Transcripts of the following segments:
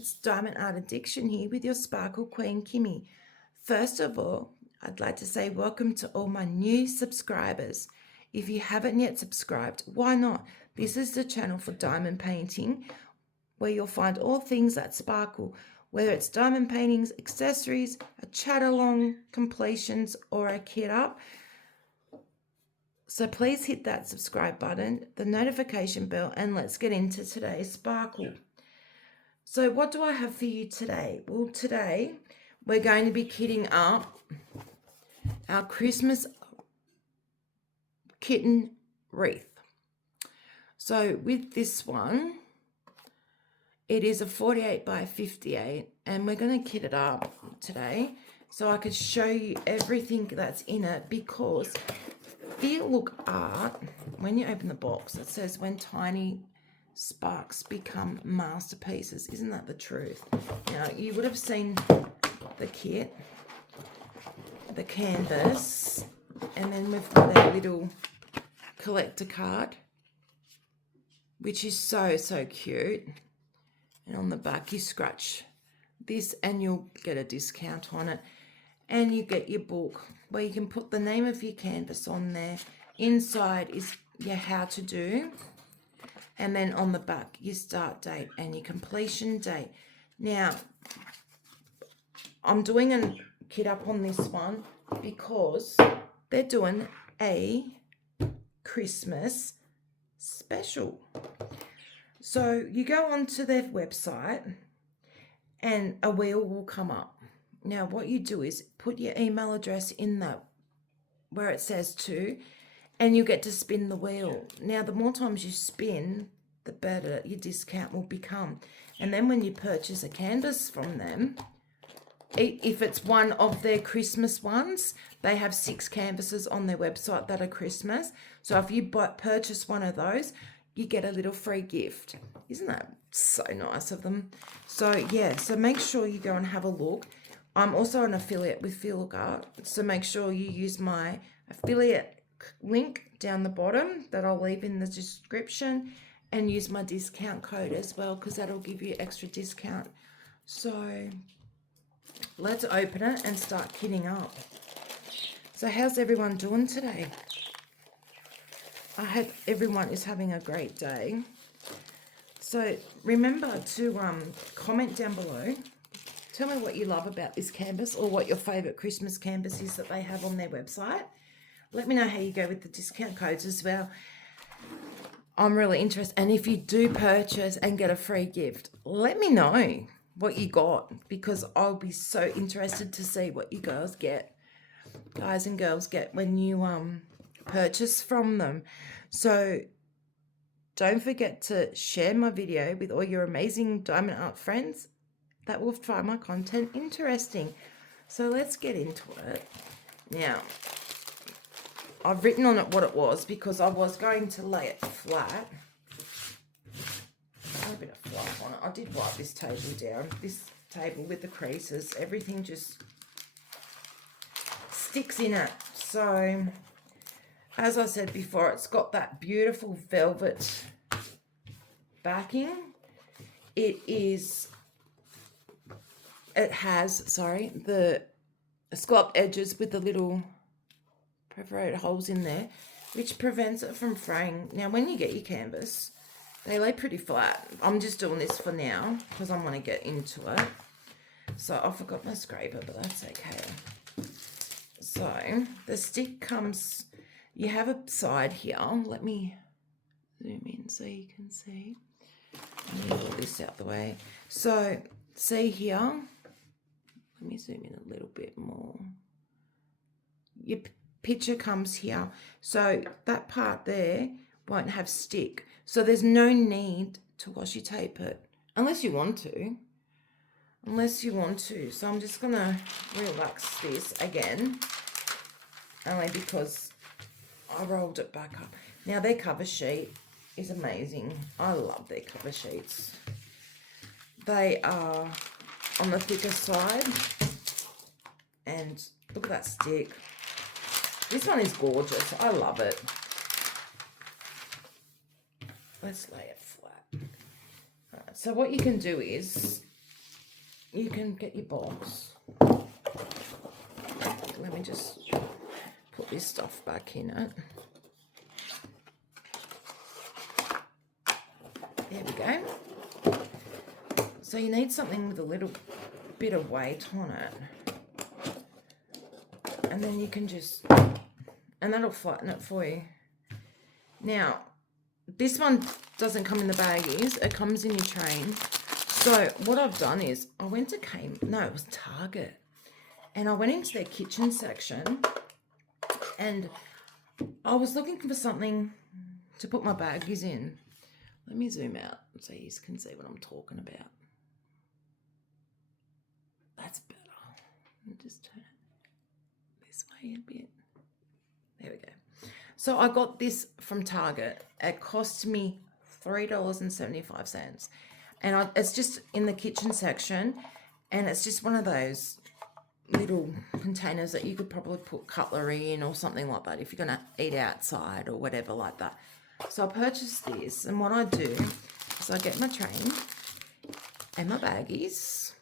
It's Diamond Art Addiction here with your Sparkle Queen Kimmy. First of all, I'd like to say welcome to all my new subscribers. If you haven't yet subscribed, why not? This is the channel for diamond painting, where you'll find all things that sparkle, whether it's diamond paintings, accessories, a chat along, completions, or a kit up. So please hit that subscribe button, the notification bell, and let's get into today's sparkle. So what do I have for you today? Well, today we're going to be kitting up our Christmas kitten wreath. So with this one, it is a 48 by 58, and we're going to kit it up today so I could show you everything that's in it, because FeeLook art, when you open the box, it says when tiny sparks become masterpieces. Isn't that the truth? Now, you would have seen the kit, the canvas, and then we've got our little collector card, which is so cute. And on the back, you scratch this and you'll get a discount on it. And you get your book where you can put the name of your canvas on there. Inside is your how to do. And then on the back, your start date and your completion date. Now, I'm doing a kit up on this one because they're doing a Christmas special. So you go onto their website and a wheel will come up. Now, what you do is put your email address in that where it says to, and you get to spin the wheel. Now, the more times you spin, the better your discount will become. And then when you purchase a canvas from them, if it's one of their Christmas ones, they have 6 canvases on their website that are Christmas. So if you purchase one of those, you get a little free gift. Isn't that so nice of them? So yeah, so make sure you go and have a look. I'm also an affiliate with FeeLook Art, so make sure you use my affiliate link down the bottom that I'll leave in the description, and use my discount code as well, because that'll give you extra discount. So let's open it and start kitting up. So how's everyone doing today? I hope everyone is having a great day. So remember to comment down below. Tell me what you love about this canvas, or what your favourite Christmas canvas is that they have on their website. Let me know how you go with the discount codes as well. I'm really interested. And if you do purchase and get a free gift, let me know what you got, because I'll be so interested to see what you guys and girls get when you purchase from them. So don't forget to share my video with all your amazing diamond art friends that will find my content interesting. So let's get into it. Now, I've written on it what it was, because I was going to lay it flat. A bit of fluff on it. I did wipe this table down. This table with the creases, everything just sticks in it. So, as I said before, it's got that beautiful velvet backing. It has the scalloped edges with the little perforated holes in there, which prevents it from fraying. Now, when you get your canvas, they lay pretty flat. I'm just doing this for now because I want to get into it. So I forgot my scraper, but that's okay. So the stick comes, you have a side here. Let me zoom in so you can see. Let me move this out the way. So see here, let me zoom in a little bit more. Your picture comes here. So that part there won't have stick. So there's no need to washi tape it, unless you want to. So I'm just going to relax this again, only because I rolled it back up. Now, their cover sheet is amazing. I love their cover sheets. They are on the thicker side, and look at that stick. This one is gorgeous. I love it. Let's lay it flat. Right, so what you can do is you can get your box. Let me just put this stuff back in it. There we go. So you need something with a little bit of weight on it. And then you can just, and that'll flatten it for you. Now, this one doesn't come in the baggies. It comes in your train. So what I've done is I went to it was Target. And I went into their kitchen section and I was looking for something to put my baggies in. Let me zoom out so you can see what I'm talking about. That's better. I'll just turn it this way a bit. There we go. So I got this from Target. It cost me $3.75. And it's just in the kitchen section. And it's just one of those little containers that you could probably put cutlery in or something like that if you're going to eat outside or whatever like that. So I purchased this, and what I do is I get my train and my baggies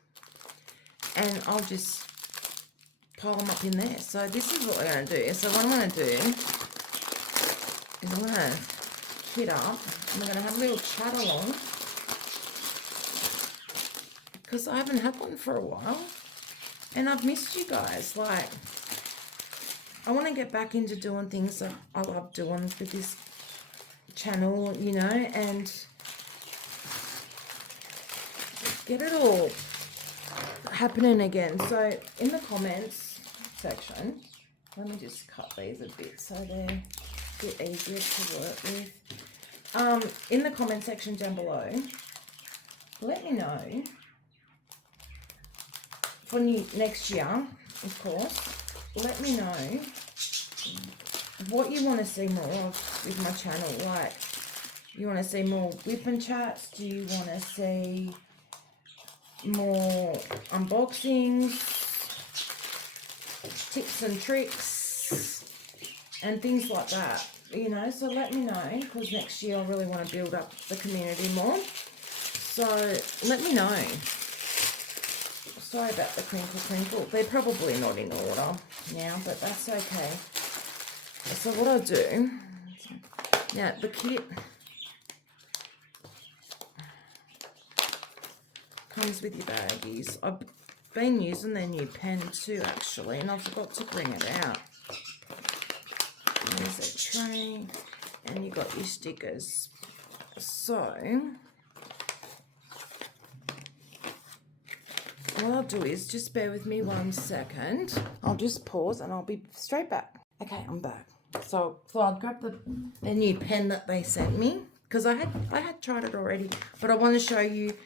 and I'll just pile them up in there. So this is what we're going to do. So what I'm going to do is I'm going to kit up and we're going to have a little chat along because I haven't had one for a while. And I've missed you guys. Like, I want to get back into doing things that I love doing with this channel, you know, and get it all happening again. So in the comments section, let me just cut these a bit so they're a bit easier to work with. In the comment section down below, let me know for next year, of course, let me know what you want to see more of with my channel. Like, you want to see more whip and chats? Do you want to see more unboxings, tips and tricks, and things like that? You know, so let me know, because next year I really want to build up the community more. So let me know. Sorry about the crinkle. They're probably not in order now, but that's okay. So what I do, now the kit comes with your baggies. I've been using their new pen too, actually, and I forgot to bring it out. There's a tray, and you got your stickers. So what I'll do is, just bear with me 1 second. I'll just pause and I'll be straight back. Okay, I'm back. So I'll grab the new pen that they sent me, because I had tried it already, but I want to show you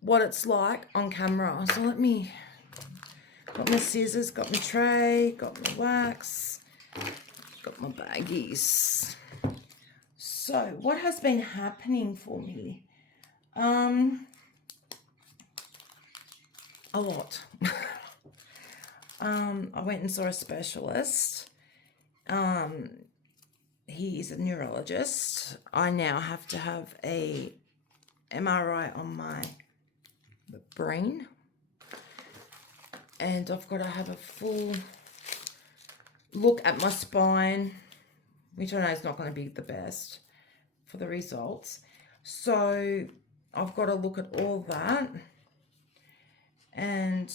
what it's like on camera. So let me, got my scissors, got my tray, got my wax, got my baggies. So what has been happening for me? A lot. I went and saw a specialist. He's a neurologist. I now have to have a MRI on my brain, and I've got to have a full look at my spine, which I know is not going to be the best for the results. So I've got to look at all that, and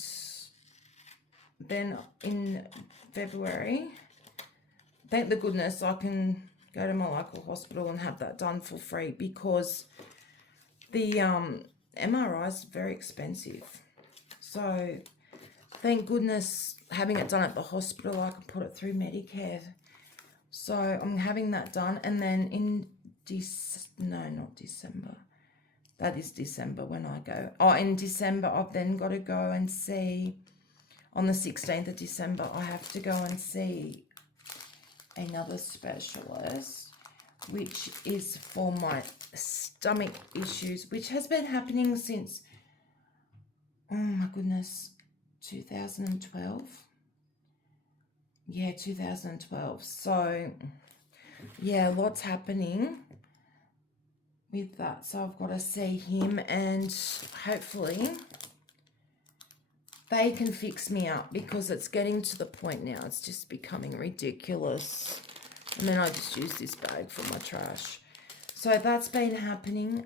then in February, thank the goodness, I can go to my local hospital and have that done for free, because the MRI is very expensive. So thank goodness, having it done at the hospital, I can put it through Medicare. So I'm having that done, and then in not December. That is December when I go. Oh, in December, I've then got to go and see, on the 16th of December, I have to go and see another specialist, which is for my stomach issues, which has been happening since, oh my goodness, 2012. Yeah, 2012. So yeah, lots happening with that. So I've got to see him, and hopefully they can fix me up, because it's getting to the point now. It's just becoming ridiculous. And then I just use this bag for my trash. So that's been happening.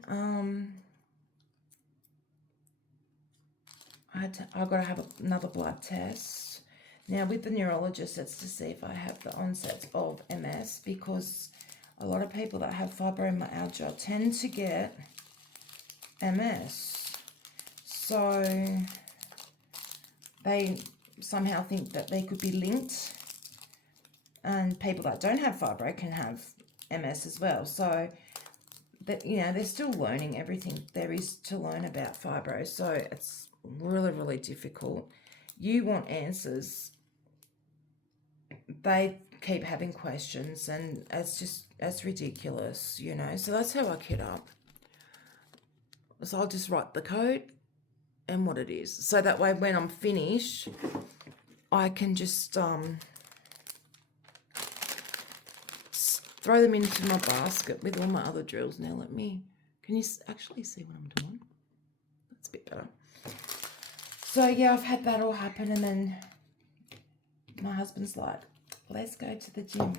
I've got to have another blood test. Now with the neurologist, it's to see if I have the onsets of MS, because a lot of people that have fibromyalgia tend to get MS. So they somehow think that they could be linked, and people that don't have fibro can have MS as well. So that, you know, they're still learning everything there is to learn about fibro. So it's really, really difficult. You want answers. They keep having questions, and it's ridiculous, you know. So that's how I kit up. So I'll just write the code and what it is. So that way when I'm finished, I can just throw them into my basket with all my other drills. Now can you actually see what I'm doing? That's a bit better. So yeah, I've had that all happen, and then my husband's like, let's go to the gym.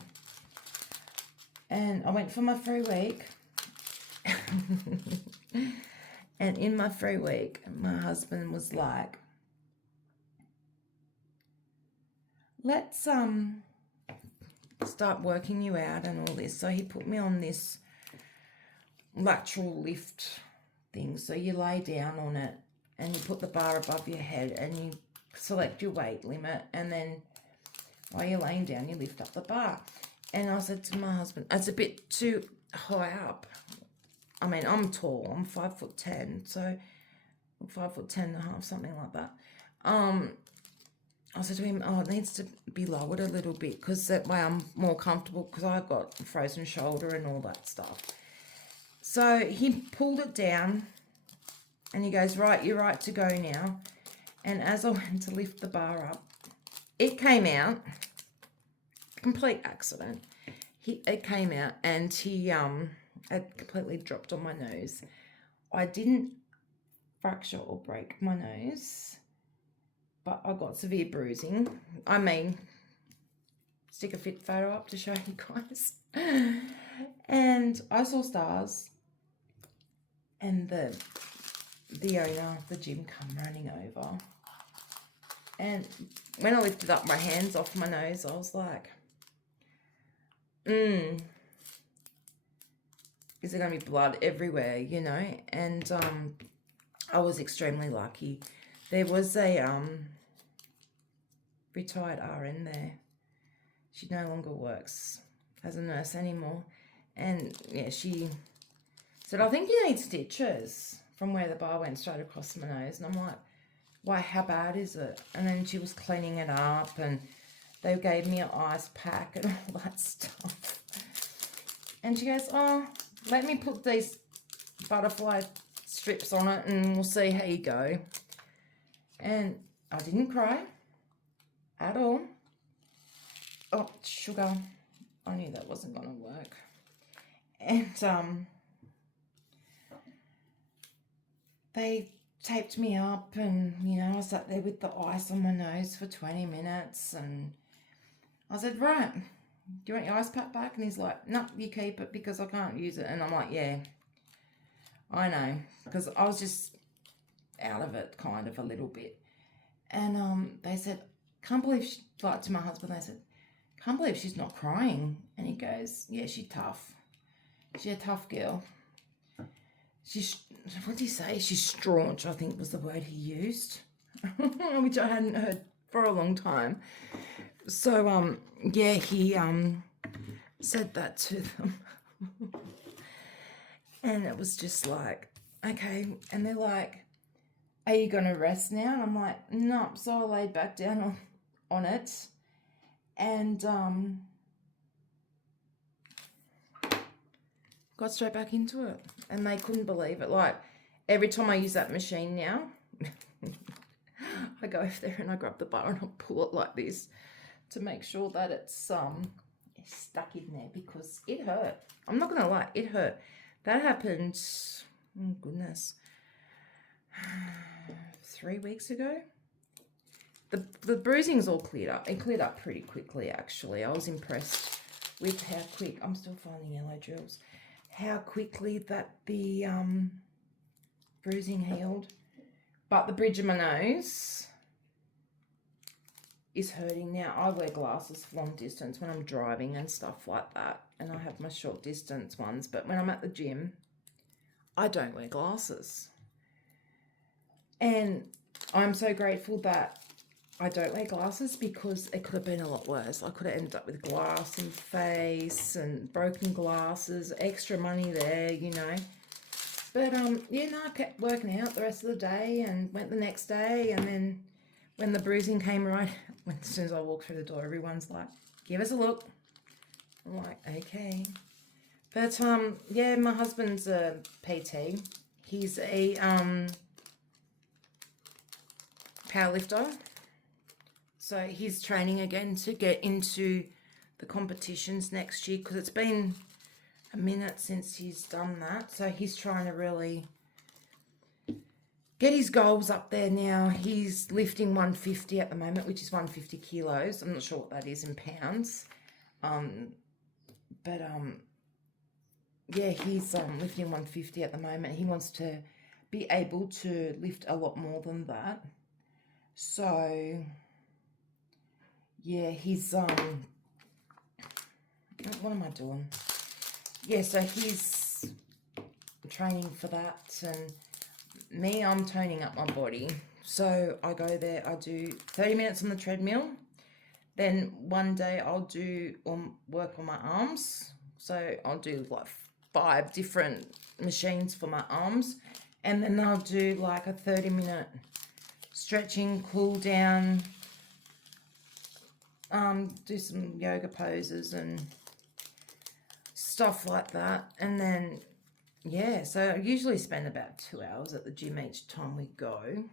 And I went for my free week. And in my free week, my husband was like, let's start working you out and all this. So he put me on this lateral lift thing. So you lay down on it and you put the bar above your head and you select your weight limit, and then while you're laying down, you lift up the bar. And I said to my husband, it's a bit too high up. I mean, I'm tall. I'm 5'10", so I'm 5'10.5", something like that. I said to him, oh, it needs to be lowered a little bit, because that way I'm more comfortable, because I've got a frozen shoulder and all that stuff. So he pulled it down and he goes, right, you're right to go now. And as I went to lift the bar up, it came out. Complete accident. It came out, and it completely dropped on my nose. I didn't fracture or break my nose, but I got severe bruising. I mean, stick a fit photo up to show you guys. And I saw stars, and the owner of the gym come running over. And when I lifted up my hands off my nose, I was like, is there going to be blood everywhere, you know? And I was extremely lucky. There was a retired RN there. She no longer works as a nurse anymore. And yeah, she said, I think you need stitches, from where the bar went straight across my nose. And I'm like, why, how bad is it? And then she was cleaning it up, and they gave me an ice pack and all that stuff. And she goes, oh, let me put these butterfly strips on it and we'll see how you go. And I didn't cry at all. Oh, sugar. I knew that wasn't going to work. And they taped me up, and, you know, I sat there with the ice on my nose for 20 minutes, and I said, right, do you want your ice pack back? And he's like, no, you keep it because I can't use it. And I'm like, yeah, I know, because I was just out of it kind of a little bit. And they said, can't believe she, like, to my husband, they said, can't believe she's not crying. And he goes, yeah, she's tough. She's a tough girl. She's, what did he say? She's staunch, I think was the word he used, which I hadn't heard for a long time. So, yeah, he said that to them. And it was just like, okay. And they're like, are you going to rest now? And I'm like, no. So I laid back down on it. And got straight back into it. And they couldn't believe it. Like, every time I use that machine now, I go over there and I grab the bar and I pull it like this to make sure that it's stuck in there, because it hurt. I'm not going to lie, it hurt. That happened, oh goodness, 3 weeks ago. the bruising's all cleared up. It cleared up pretty quickly, actually. I was impressed with how quick, I'm still finding yellow drills, how quickly that the bruising healed. But the bridge of my nose is hurting now. I wear glasses for long distance when I'm driving and stuff like that, and I have my short distance ones, but when I'm at the gym, I don't wear glasses. And I'm so grateful that I don't wear glasses, because it could have been a lot worse. I could have ended up with glass in the face and broken glasses, extra money there, you know. But yeah, no, I kept working out the rest of the day and went the next day, and then when the bruising came right, as soon as I walked through the door, everyone's like, give us a look. I'm like, okay. But yeah, my husband's a PT. He's a powerlifter. So he's training again to get into the competitions next year, because it's been a minute since he's done that. So he's trying to really get his goals up there now. He's lifting 150 at the moment, which is 150 kilos. I'm not sure what that is in pounds. Yeah, he's lifting 150 at the moment. He wants to be able to lift a lot more than that. So yeah, he's what am I doing? Yeah, so he's training for that, and me, I'm toning up my body. So I go there, I do 30 minutes on the treadmill. Then one day I'll do work on my arms. So I'll do like 5 different machines for my arms. And then I'll do like a 30-minute stretching, cool down, do some yoga poses and stuff like that. And then yeah, so I usually spend about 2 hours at the gym each time we go.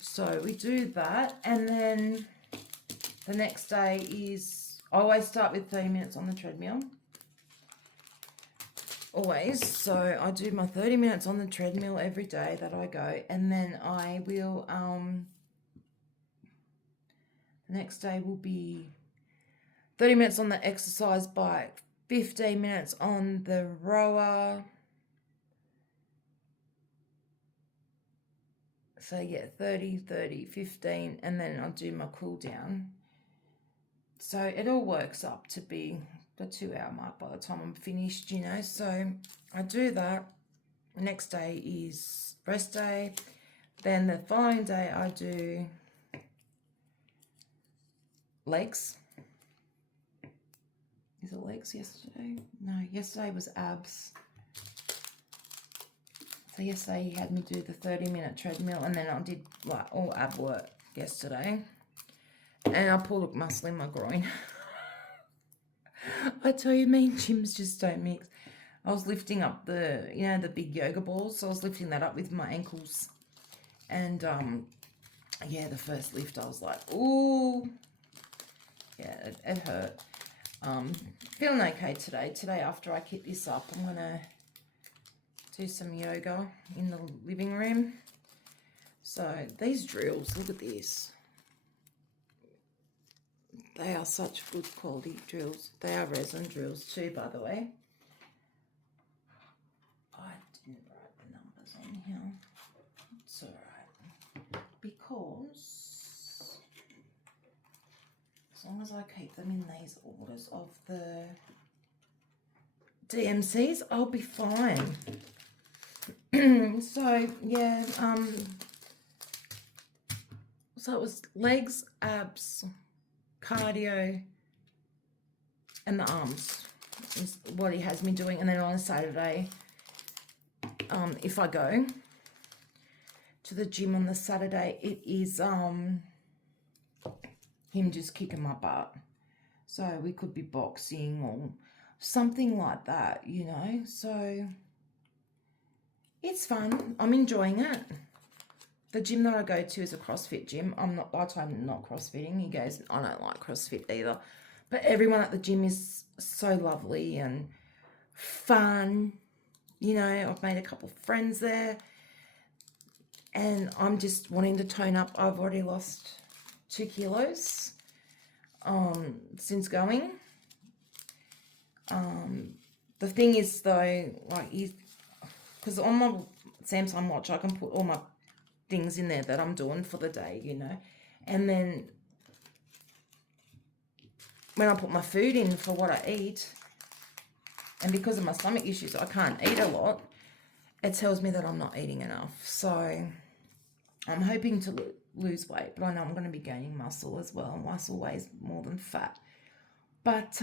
So we do that, and then the next day is, I always start with 30 minutes on the treadmill. Always. So I do my 30 minutes on the treadmill every day that I go, and then I will, the next day will be 30 minutes on the exercise bike, 15 minutes on the rower. So yeah, 30, 30, 15, and then I'll do my cool down. So it all works up to be the 2-hour mark by the time I'm finished, you know. So I do that. The next day is rest day. Then the following day I do legs. Is it legs yesterday? No, yesterday was abs. So yesterday he had me do the 30-minute treadmill, and then I did like all ab work yesterday. And I pulled a muscle in my groin. I tell you, me and gyms just don't mix. I was lifting up the, you know, the big yoga balls. So I was lifting that up with my ankles. And yeah, the first lift I was like, ooh. Yeah, it hurt. Feeling okay today. Today, after I keep this up, I'm going to do some yoga in the living room. So these drills, look at this. They are such good quality drills. They are resin drills too, by the way. I didn't write the numbers on here. It's alright. Because as long as I keep them in these orders of the DMCs, I'll be fine. So yeah, so it was legs, abs, cardio, and the arms is what he has me doing. And then on a Saturday, if I go to the gym on the Saturday, it is him just kicking my butt. So we could be boxing or something like that, you know. So it's fun. I'm enjoying it. The gym that I go to is a CrossFit gym. I'm not CrossFitting. He goes, I don't like CrossFit either. But everyone at the gym is so lovely and fun. You know, I've made a couple of friends there. and I'm just wanting to tone up. I've already lost 2 kilos since going. The thing is though, like, because on my Samsung watch I can put all my things in there that I'm doing for the day, you know, and then when I put my food in for what I eat, and because of my stomach issues I can't eat a lot, it tells me that I'm not eating enough. So I'm hoping to lose weight, but I know I'm going to be gaining muscle as well. Muscle weighs more than fat. But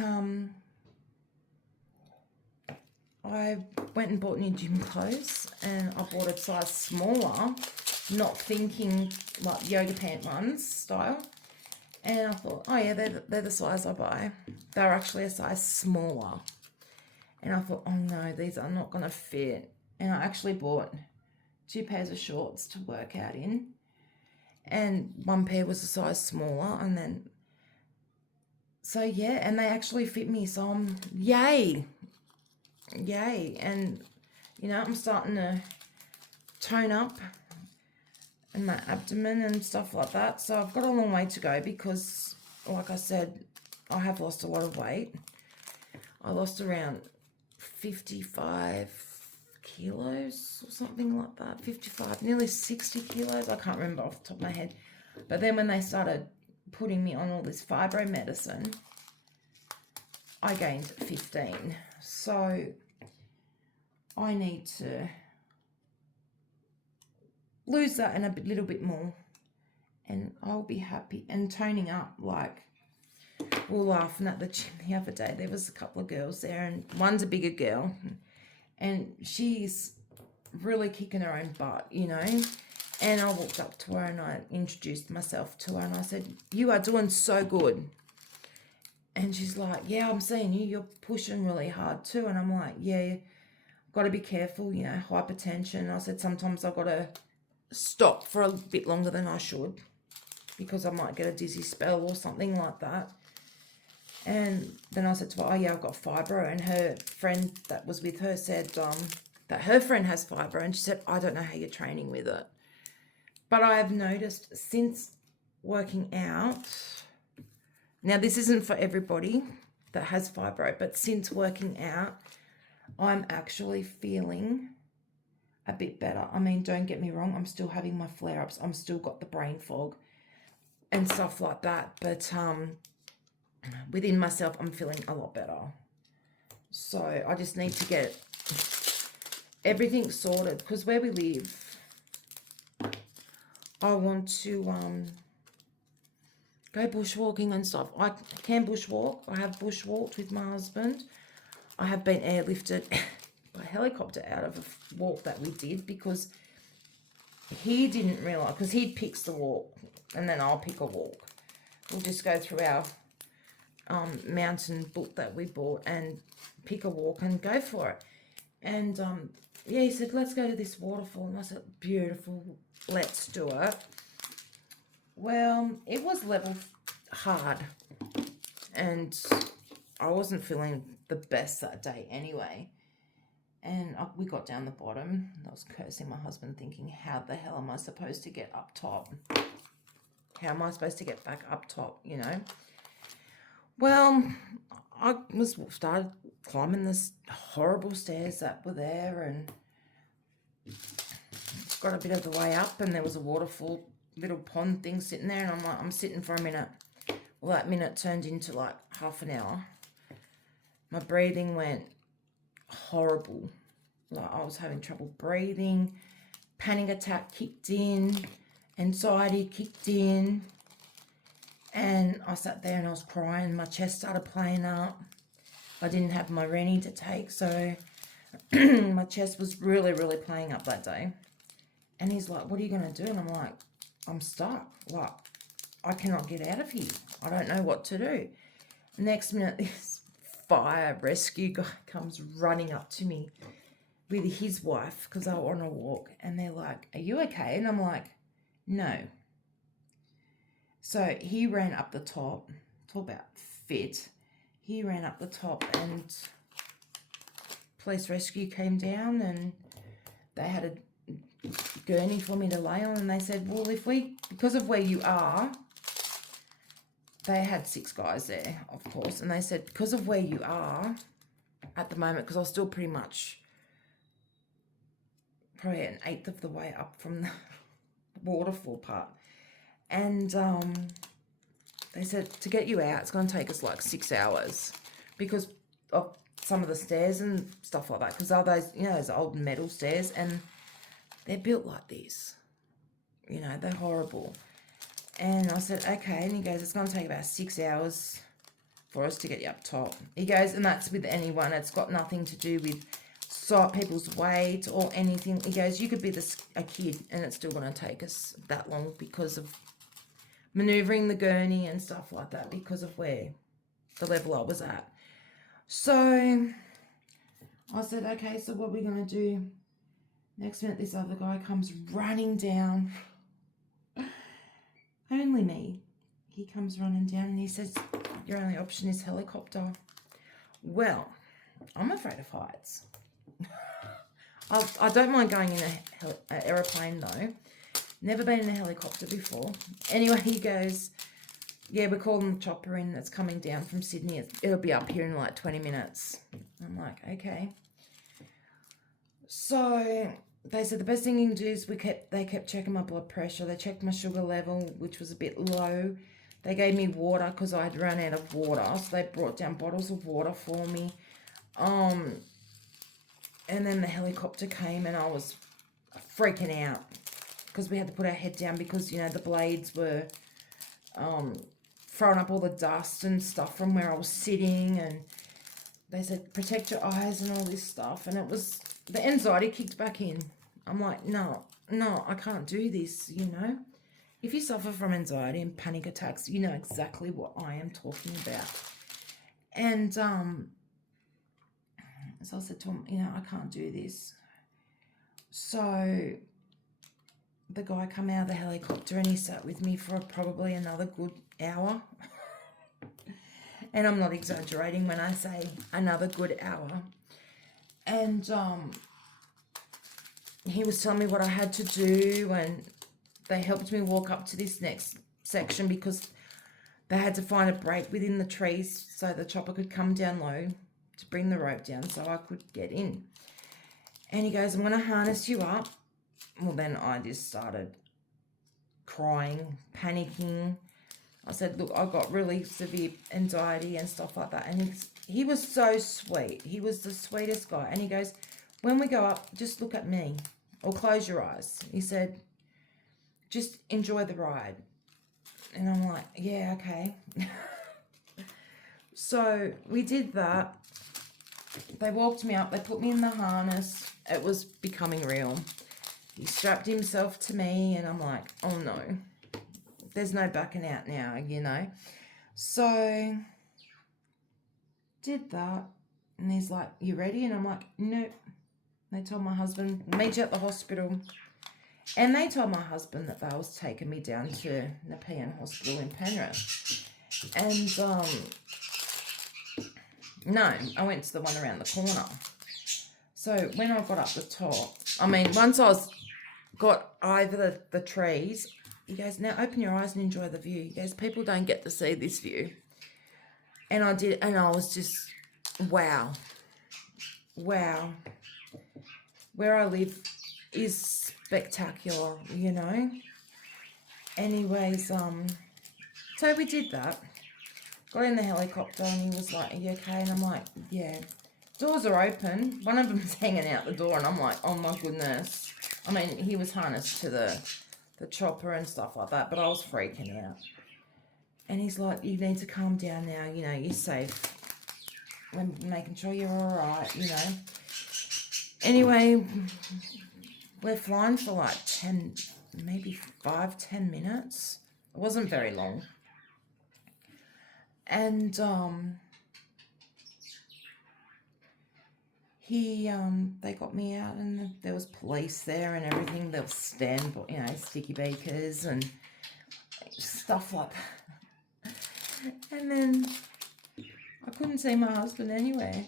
I went and bought new gym clothes, and I bought a size smaller, not thinking like yoga pant ones style. And I thought, oh yeah, they're the size I buy. They're actually a size smaller. And I thought, oh no, these are not going to fit. And I actually bought 2 pairs of shorts to work out in. And one pair was a size smaller. And then, so yeah, and they actually fit me. So I'm, yay. And, you know, I'm starting to tone up and my abdomen and stuff like that. So I've got a long way to go because, like I said, I have lost a lot of weight. I lost around 55 kilos or something like that. 55, nearly 60 kilos. I can't remember off the top of my head. But then when they started putting me on all this fibro medicine, I gained 15. So I need to lose that and a little bit more, and I'll be happy. And toning up, like, we were laughing at the gym the other day. There was a couple of girls there, and one's a bigger girl, and she's really kicking her own butt, you know. And I walked up to her and I introduced myself to her, and I said, you are doing so good. And she's like, yeah, I'm seeing you're pushing really hard too. And I'm like, yeah, got to be careful, you know, hypertension. I said, sometimes I've got to stop for a bit longer than I should because I might get a dizzy spell or something like that. And then I said to her, oh yeah, I've got fibro. And her friend that was with her said that her friend has fibro, and she said, I don't know how you're training with it. But I have noticed since working out, now this isn't for everybody that has fibro, but since working out, I'm actually feeling a bit better. I mean, don't get me wrong, I'm still having my flare-ups. I'm still got the brain fog and stuff like that. But within myself, I'm feeling a lot better. So I just need to get everything sorted, because where we live, I want to go bushwalking and stuff. I can bushwalk. I have bushwalked with my husband. I have been airlifted by helicopter out of a walk that we did, because he didn't realise, because he picks the walk and then I'll pick a walk. We'll just go through our mountain book that we bought and pick a walk and go for it. And yeah, he said, let's go to this waterfall. And I said, beautiful, let's do it. Well, it was level hard, and I wasn't feeling the best that day anyway. And we got down the bottom. I was cursing my husband, thinking, how the hell am I supposed to get up top? How am I supposed to get back up top, you know? Well, I started climbing this horrible stairs that were there, and got a bit of the way up, and there was a waterfall, little pond thing sitting there, and I'm like, I'm sitting for a minute. Well, that minute turned into like half an hour. My breathing went horrible. Like, I was having trouble breathing. Panic attack kicked in. Anxiety kicked in. And I sat there and I was crying. My chest started playing up. I didn't have my Rennie to take, so my chest was really, really playing up that day. And he's like, what are you going to do? And I'm like, I'm stuck. Like, I cannot get out of here. I don't know what to do. Next minute, this fire rescue guy comes running up to me with his wife, because they were on a walk, and they're like, are you okay? And I'm like, no. So he ran up the top. Talk about fit. He ran up the top, and police rescue came down, and they had to gurney for me to lay on, and they said, well, because of where you are, they had 6 guys there, of course, and they said, because of where you are at the moment, because I was still pretty much probably an eighth of the way up from the waterfall part, and they said to get you out, it's going to take us like 6 hours because of some of the stairs and stuff like that, because those, you know, those old metal stairs, and they're built like this, you know, they're horrible. And I said, okay. And he goes, it's going to take about 6 hours for us to get you up top. He goes, and that's with anyone. It's got nothing to do with people's weight or anything. He goes, you could be a kid and it's still going to take us that long because of manoeuvring the gurney and stuff like that, because of where the level I was at. So I said, okay, so what are we going to do? Next minute, this other guy comes running down. Only me. He comes running down and he says, your only option is helicopter. Well, I'm afraid of heights. I don't mind going in an aeroplane though. Never been in a helicopter before. Anyway, he goes, yeah, we're calling the chopper in that's coming down from Sydney. It'll be up here in like 20 minutes. I'm like, okay. So they said the best thing you can do is they kept checking my blood pressure. They checked my sugar level, which was a bit low. They gave me water because I had run out of water. So they brought down bottles of water for me. And then the helicopter came and I was freaking out because we had to put our head down because, you know, the blades were throwing up all the dust and stuff from where I was sitting. And they said, protect your eyes and all this stuff. And it was, the anxiety kicked back in. I'm like, no, I can't do this, you know. If you suffer from anxiety and panic attacks, you know exactly what I am talking about. And so I said to him, you know, I can't do this. So the guy come out of the helicopter and he sat with me for probably another good hour. And I'm not exaggerating when I say another good hour. And he was telling me what I had to do, and they helped me walk up to this next section because they had to find a break within the trees so the chopper could come down low to bring the rope down so I could get in. And he goes, I'm going to harness you up. Well, then I just started crying, panicking. I said, look, I got really severe anxiety and stuff like that. And he was so sweet. He was the sweetest guy. And he goes, when we go up, just look at me or close your eyes. He said, just enjoy the ride. And I'm like, yeah, okay. So we did that. They walked me up. They put me in the harness. It was becoming real. He strapped himself to me and I'm like, oh no. There's no backing out now, you know. So did that. And he's like, you ready? And I'm like, nope. They told my husband, meet you at the hospital. And they told my husband that they was taking me down to Nepean Hospital in Penrith. And no, I went to the one around the corner. So when I got up the top, I mean, once I got over the trees, he goes, now open your eyes and enjoy the view. He goes, people don't get to see this view. And I did, and I was just, wow. Where I live is spectacular, you know. Anyways, so we did that. Got in the helicopter and he was like, are you okay? And I'm like, yeah. Doors are open. One of them's hanging out the door and I'm like, oh my goodness. I mean, he was harnessed to the chopper and stuff like that, but I was freaking out. And he's like, you need to calm down now, you know, you're safe. I'm making sure you're all right, you know. Anyway, we're flying for like 10, maybe 5-10 minutes. It wasn't very long. And they got me out and there was police there and everything. There was you know, sticky beakers and stuff like that. And then I couldn't see my husband anywhere.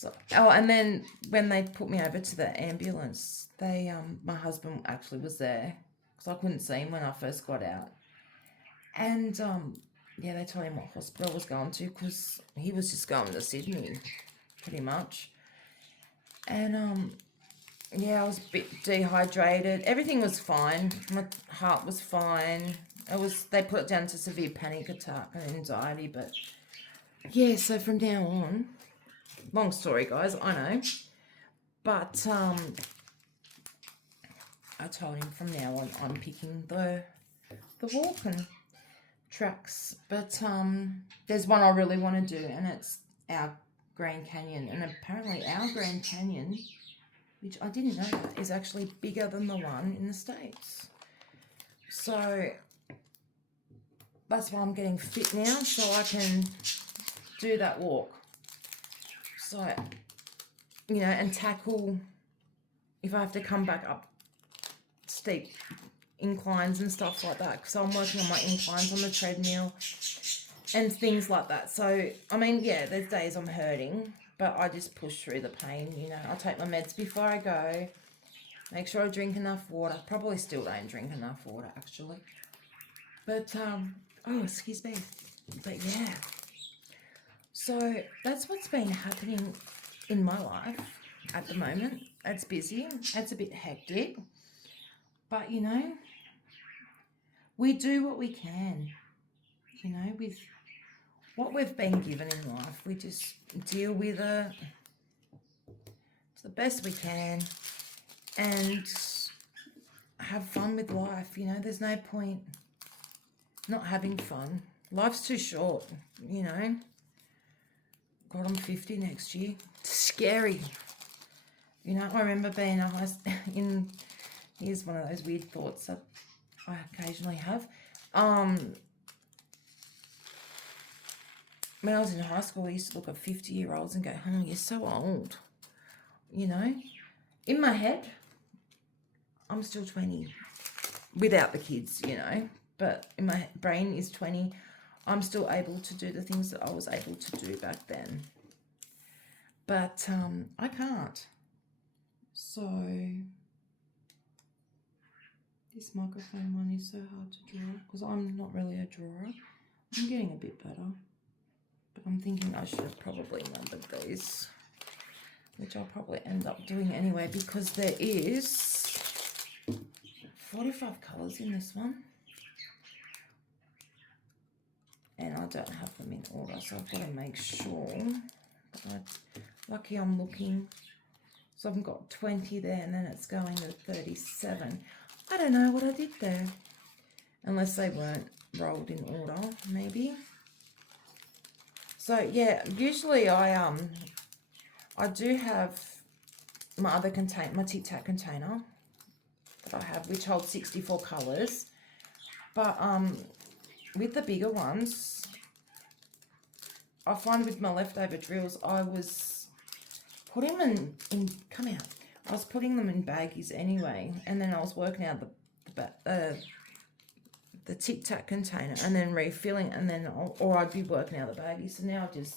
So, oh, and then when they put me over to the ambulance, they my husband actually was there because I couldn't see him when I first got out. And yeah, they told him what hospital I was going to because he was just going to Sydney, pretty much. And yeah, I was a bit dehydrated. Everything was fine. My heart was fine. They put it down to severe panic attack and anxiety, but yeah, so from now on, long story, guys, I know. But I told him from now on I'm picking the walking tracks. But there's one I really want to do, and it's our Grand Canyon. And apparently our Grand Canyon, which I didn't know that, is actually bigger than the one in the States. So that's why I'm getting fit now, so I can do that walk. So, you know, and tackle if I have to come back up steep inclines and stuff like that, because I'm working on my inclines on the treadmill and things like that. So, I mean, yeah, there's days I'm hurting, but I just push through the pain, you know. I'll take my meds before I go, make sure I drink enough water. Probably still don't drink enough water, actually. But, oh, excuse me. But, yeah. So, that's what's been happening in my life at the moment. It's busy. It's a bit hectic. But, you know, we do what we can, you know, with what we've been given in life. We just deal with it to the best we can and have fun with life, you know. There's no point not having fun. Life's too short, you know. God, I'm 50 next year. It's scary. You know, I remember being here's one of those weird thoughts that I occasionally have. When I was in high school, I used to look at 50-year-olds and go, oh, you're so old. You know, in my head, I'm still 20 without the kids, you know, but in my brain is 20. I'm still able to do the things that I was able to do back then. But I can't. So this microphone one is so hard to draw because I'm not really a drawer. I'm getting a bit better. But I'm thinking I should have probably numbered these, which I'll probably end up doing anyway because there is 45 colours in this one. And I don't have them in order, so I've got to make sure. Lucky I'm looking. So I've got 20 there, and then it's going to 37. I don't know what I did there. Unless they weren't rolled in order, maybe. So, yeah, usually I do have my other container, my Tic Tac container that I have, which holds 64 colours. But with the bigger ones, I find with my leftover drills, I was putting them in come out. I was putting them in baggies anyway, and then I was working out the Tic Tac container and then refilling, and then or I'd be working out the baggies. So now I just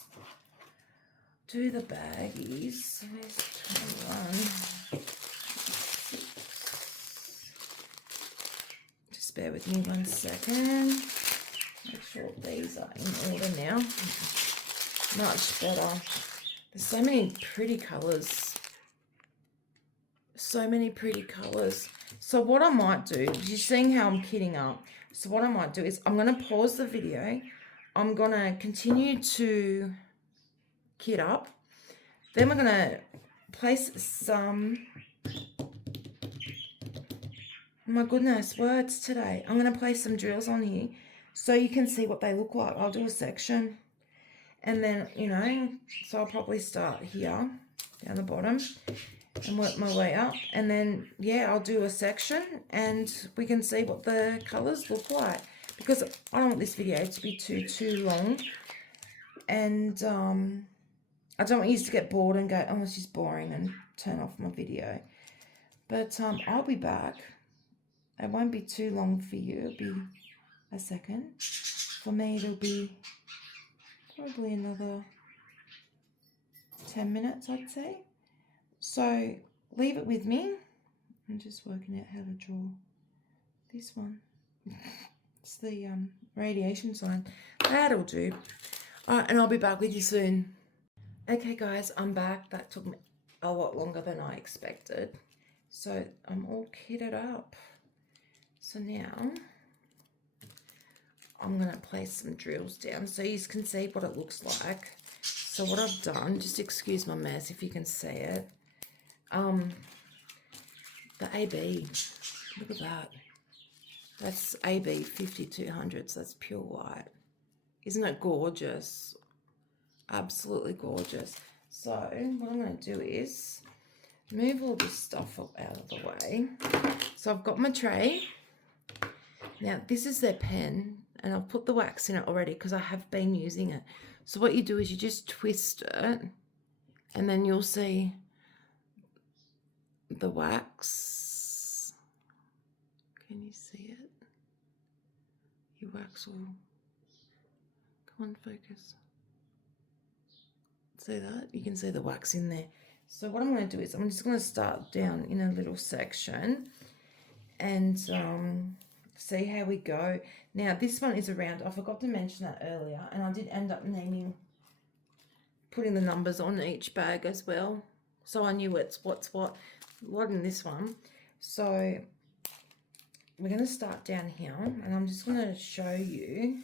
do the baggies. Where's 21? Just bear with me 1 second. Make sure these are in order now. Much better. There's so many pretty colours. So many pretty colours. So what I might do, you're seeing how I'm kitting up. So what I might do is I'm going to pause the video. I'm going to continue to kit up. Then we're going to place some... Oh my goodness, words today. I'm going to place some drills on here so you can see what they look like. I'll do a section. And then, you know, so I'll probably start here, down the bottom, and work my way up. And then, yeah, I'll do a section and we can see what the colours look like. Because I don't want this video to be too long. And I don't want you to get bored and go, oh, it's just boring, and turn off my video. But I'll be back. It won't be too long for you. It'll be a second. For me, it'll be probably another 10 minutes, I'd say. So leave it with me. I'm just working out how to draw this one. It's the radiation sign. That'll do. All right, and I'll be back with you soon. Okay, guys, I'm back. That took me a lot longer than I expected. So I'm all kitted up. So now I'm going to place some drills down so you can see what it looks like. So what I've done, just excuse my mess if you can see it. The AB, look at that. That's AB 5200, so that's pure white. Isn't it gorgeous? Absolutely gorgeous. So what I'm going to do is move all this stuff up out of the way. So I've got my tray. Now this is their pen, and I've put the wax in it already because I have been using it. So what you do is you just twist it, and then you'll see the wax. Can you see it? Your wax will, come on, focus. See that? You can see the wax in there. So what I'm going to do is I'm just going to start down in a little section and see how we go. Now this one is around, I forgot to mention that earlier, and I did end up putting the numbers on each bag as well, so I knew it's what's what in this one. So we're going to start down here, and I'm just going to show you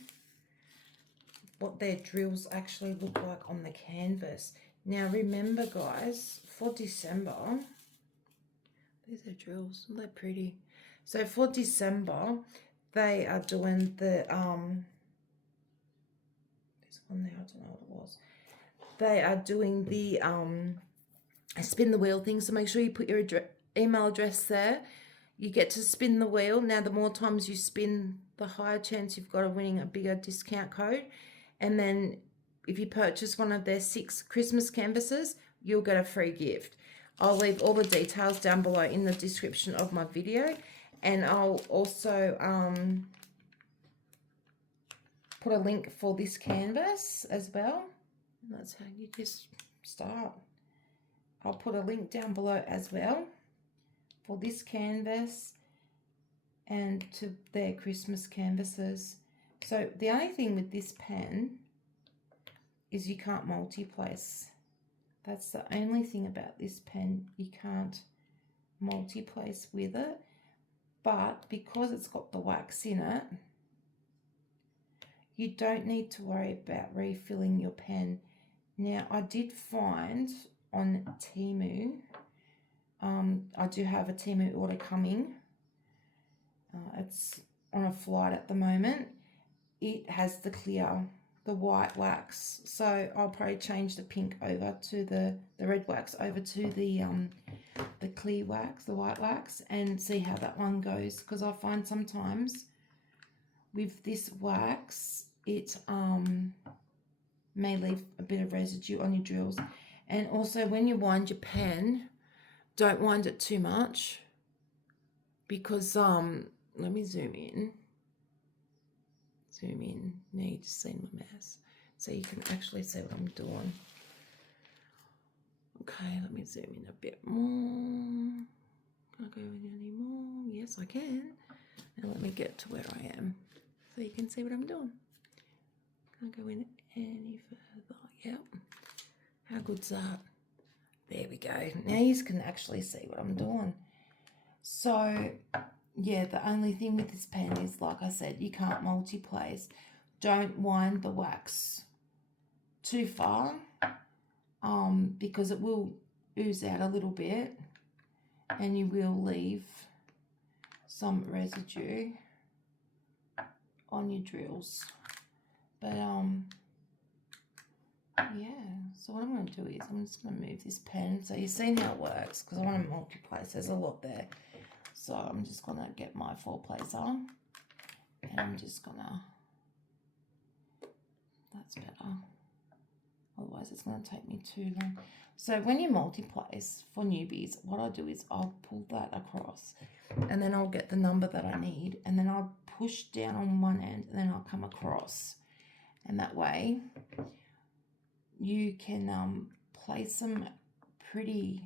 what their drills actually look like on the canvas. Now remember, guys, for December, these are drills, aren't they pretty? So for December, they are doing the this one there, I don't know what it was. They are doing the spin the wheel thing, so make sure you put your email address there. You get to spin the wheel. Now the more times you spin, the higher chance you've got of winning a bigger discount code. And then if you purchase one of their 6 Christmas canvases, you'll get a free gift. I'll leave all the details down below in the description of my video. And I'll also put a link for this canvas as well. And that's how you just start. I'll put a link down below as well for this canvas and to their Christmas canvases. So the only thing with this pen is you can't multi-place. That's the only thing about this pen. You can't multi-place with it. But because it's got the wax in it, you don't need to worry about refilling your pen. Now I did find on Temu, I do have a Temu order coming. It's on a flight at the moment. It has the white wax, so I'll probably change the pink over to the red wax over to the clear wax, the white wax, and see how that one goes, because I find sometimes with this wax it may leave a bit of residue on your drills. And also when you wind your pen, don't wind it too much, because let me zoom in. Now you just see my mess, so you can actually see what I'm doing. Okay, let me zoom in a bit more. Can I go in any more? Yes, I can. Now let me get to where I am so you can see what I'm doing. Can I go in any further? Yep. How good's that? There we go. Now you can actually see what I'm doing. So yeah, the only thing with this pen is, like I said, you can't multi-place. Don't wind the wax too far, because it will ooze out a little bit and you will leave some residue on your drills. But yeah, so what I'm going to do is I'm just going to move this pen so you've seen how it works, because I want to multi-place. There's a lot there. So I'm just going to get my 4-placer, and I'm just going to, that's better, otherwise it's going to take me too long. So when you multi-place for newbies, what I'll do is I'll pull that across, and then I'll get the number that I need, and then I'll push down on one end, and then I'll come across, and that way you can place them pretty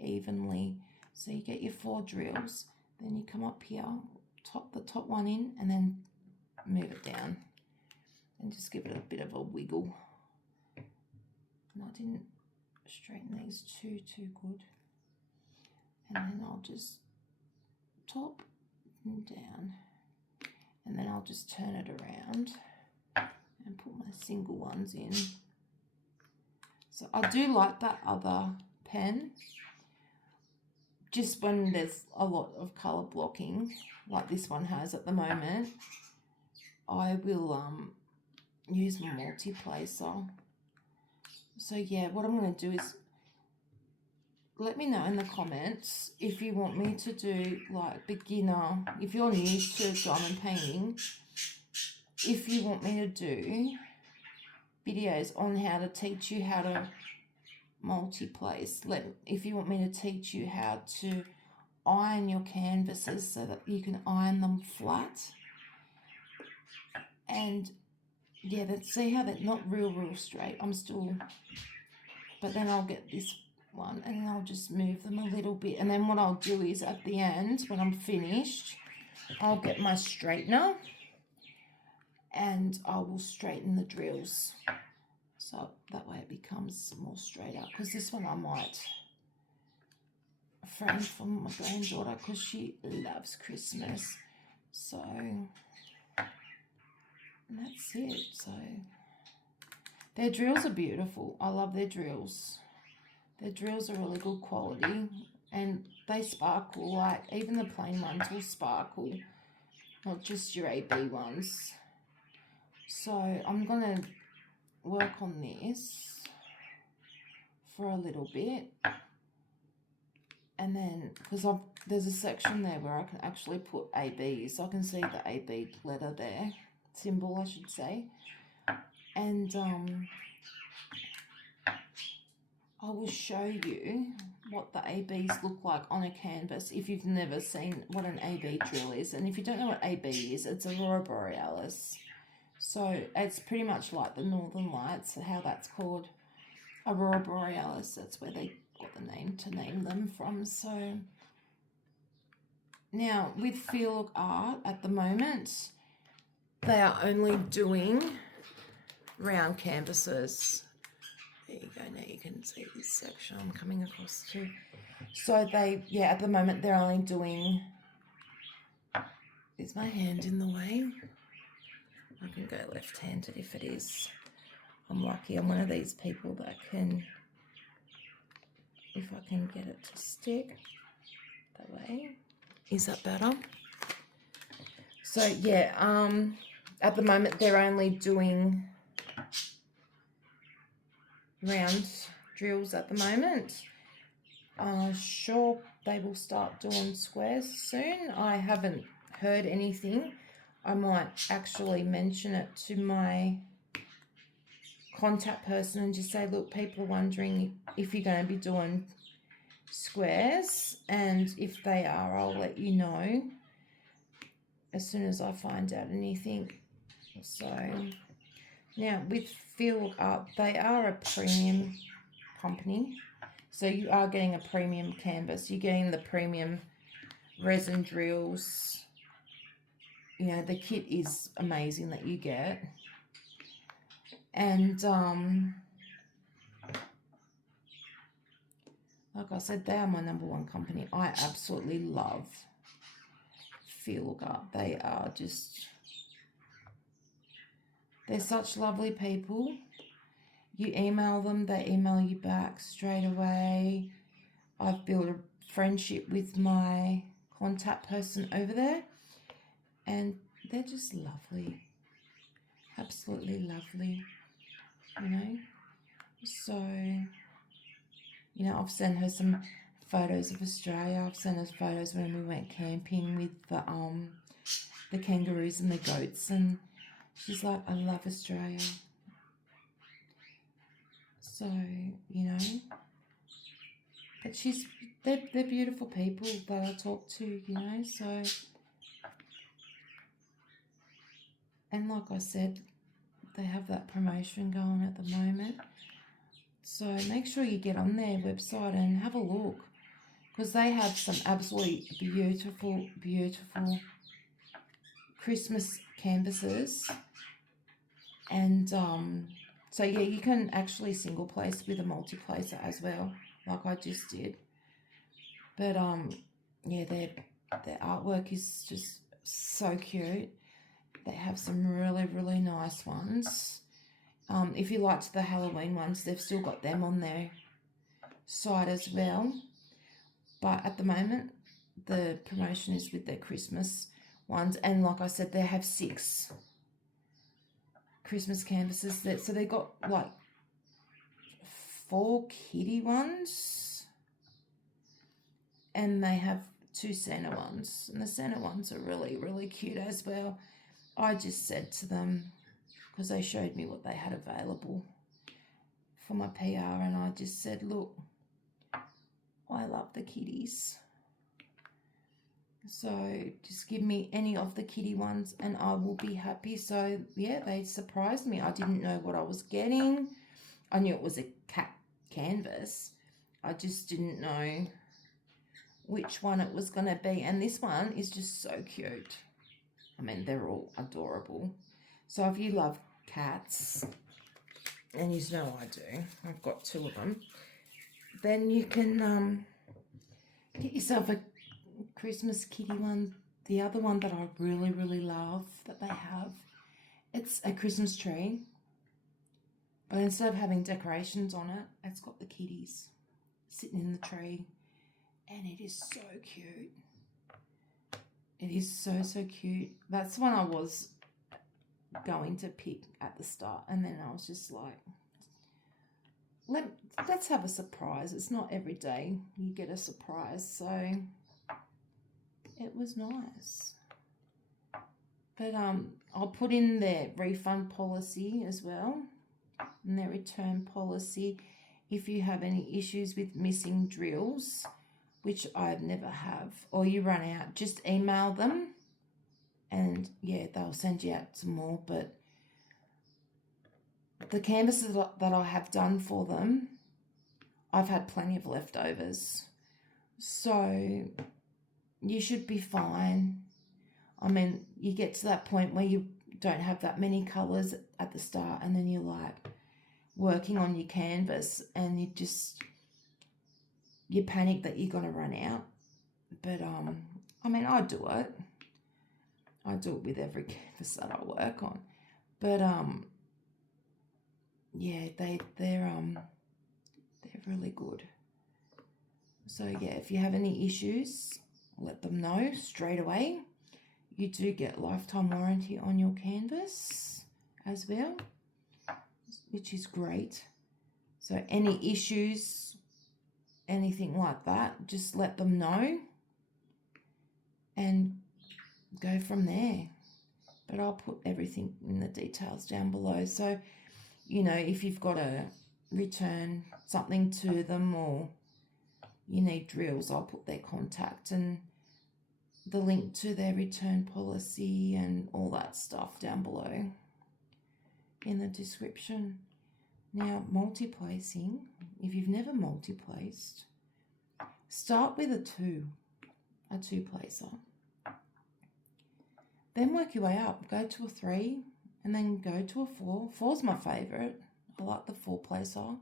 evenly. So you get your 4 drills, then you come up here, top the top one in, and then move it down and just give it a bit of a wiggle. And I didn't straighten these too good. And then I'll just top and down, and then I'll just turn it around and put my single ones in. So I do like that other pen, just when there's a lot of colour blocking like this one has at the moment, I will use my multi-placer. So yeah, what I'm going to do is, let me know in the comments if you want me to do like beginner, if you're new to diamond painting, if you want me to do videos on how to teach you how to multi-place, if you want me to teach you how to iron your canvases so that you can iron them flat. And yeah, see how they're not real straight. I'm still, but then I'll get this one and then I'll just move them a little bit, and then what I'll do is at the end when I'm finished, I'll get my straightener and I will straighten the drills, so that way it becomes more straighter. Because this one I might frame for my granddaughter because she loves Christmas. So that's it. So their drills are beautiful. I love their drills. Their drills are really good quality and they sparkle, like even the plain ones will sparkle, not just your AB ones. So I'm going to work on this for a little bit, and then because there's a section there where I can actually put AB, so I can see the AB letter there, symbol I should say, and I will show you what the ABs look like on a canvas if you've never seen what an AB drill is. And if you don't know what AB is, it's Aurora Borealis. So it's pretty much like the Northern Lights, how that's called Aurora Borealis. That's where they got the name to name them from. So now with FeeLook Art at the moment, they are only doing round canvases. There you go, now you can see this section I'm coming across to. So they, yeah, at the moment they're only doing, is my hand in the way? I can go left-handed if it is. I'm lucky, I'm one of these people that can, if I can get it to stick that way. Is that better? So yeah, at the moment they're only doing round drills at the moment. Sure, they will start doing squares soon. I haven't heard anything. I might actually mention it to my contact person and just say, look, people are wondering if you're going to be doing squares, and if they are, I'll let you know as soon as I find out anything. So now with FeeLook Art, they are a premium company, so you are getting a premium canvas. You're getting the premium resin drills. You know, the kit is amazing that you get. And like I said, they are my #1 company. I absolutely love FeeLook Art. They are just, they're such lovely people. You email them, they email you back straight away. I've built a friendship with my contact person over there, and they're just lovely. Absolutely lovely, you know. So, you know, I've sent her some photos of Australia. I've sent her photos when we went camping with the kangaroos and the goats, and she's like, I love Australia. So, you know, but they're beautiful people that I talk to, you know. So, and like I said, they have that promotion going at the moment. So make sure you get on their website and have a look, because they have some absolutely beautiful, beautiful Christmas canvases. And so yeah, you can actually single place with a multi-placer as well, like I just did. But yeah, their artwork is just so cute. They have some really, really nice ones. If you liked the Halloween ones, they've still got them on their site as well. But at the moment, the promotion is with their Christmas ones. And like I said, they have 6 Christmas canvases. So they got like 4 kitty ones. And they have 2 Santa ones. And the Santa ones are really, really cute as well. I just said to them, because they showed me what they had available for my PR, and I just said, look, I love the kitties. So just give me any of the kitty ones and I will be happy. So yeah, they surprised me. I didn't know what I was getting. I knew it was a cat canvas. I just didn't know which one it was going to be. And this one is just so cute. I mean, they're all adorable. So if you love cats, and you know I do, I've got 2 of them, then you can get yourself a Christmas kitty one. The other one that I really, really love that they have, it's a Christmas tree, but instead of having decorations on it, it's got the kitties sitting in the tree, and it is so cute. It is so, so cute. That's the one I was going to pick at the start, and then I was just like, let's have a surprise. It's not every day you get a surprise, so it was nice. But I'll put in their refund policy as well, and their return policy if you have any issues with missing drills, which I've never have, or you run out, just email them and yeah, they'll send you out some more. But the canvases that I have done for them, I've had plenty of leftovers, so you should be fine. I mean, you get to that point where you don't have that many colours at the start, and then you're like working on your canvas and you panic that you're going to run out. But I mean, I do it with every canvas that I work on. But yeah, they're really good. So yeah, if you have any issues, let them know straight away. You do get lifetime warranty on your canvas as well, which is great. So any issues, anything like that, just let them know and go from there. But I'll put everything in the details down below. So, you know, if you've got to return something to them or you need drills, I'll put their contact and the link to their return policy and all that stuff down below in the description. Now, multi-placing, if you've never multi-placed, start with a two-placer. Then work your way up. Go to a 3 and then go to a 4. 4's my favourite. I like the 4-placer.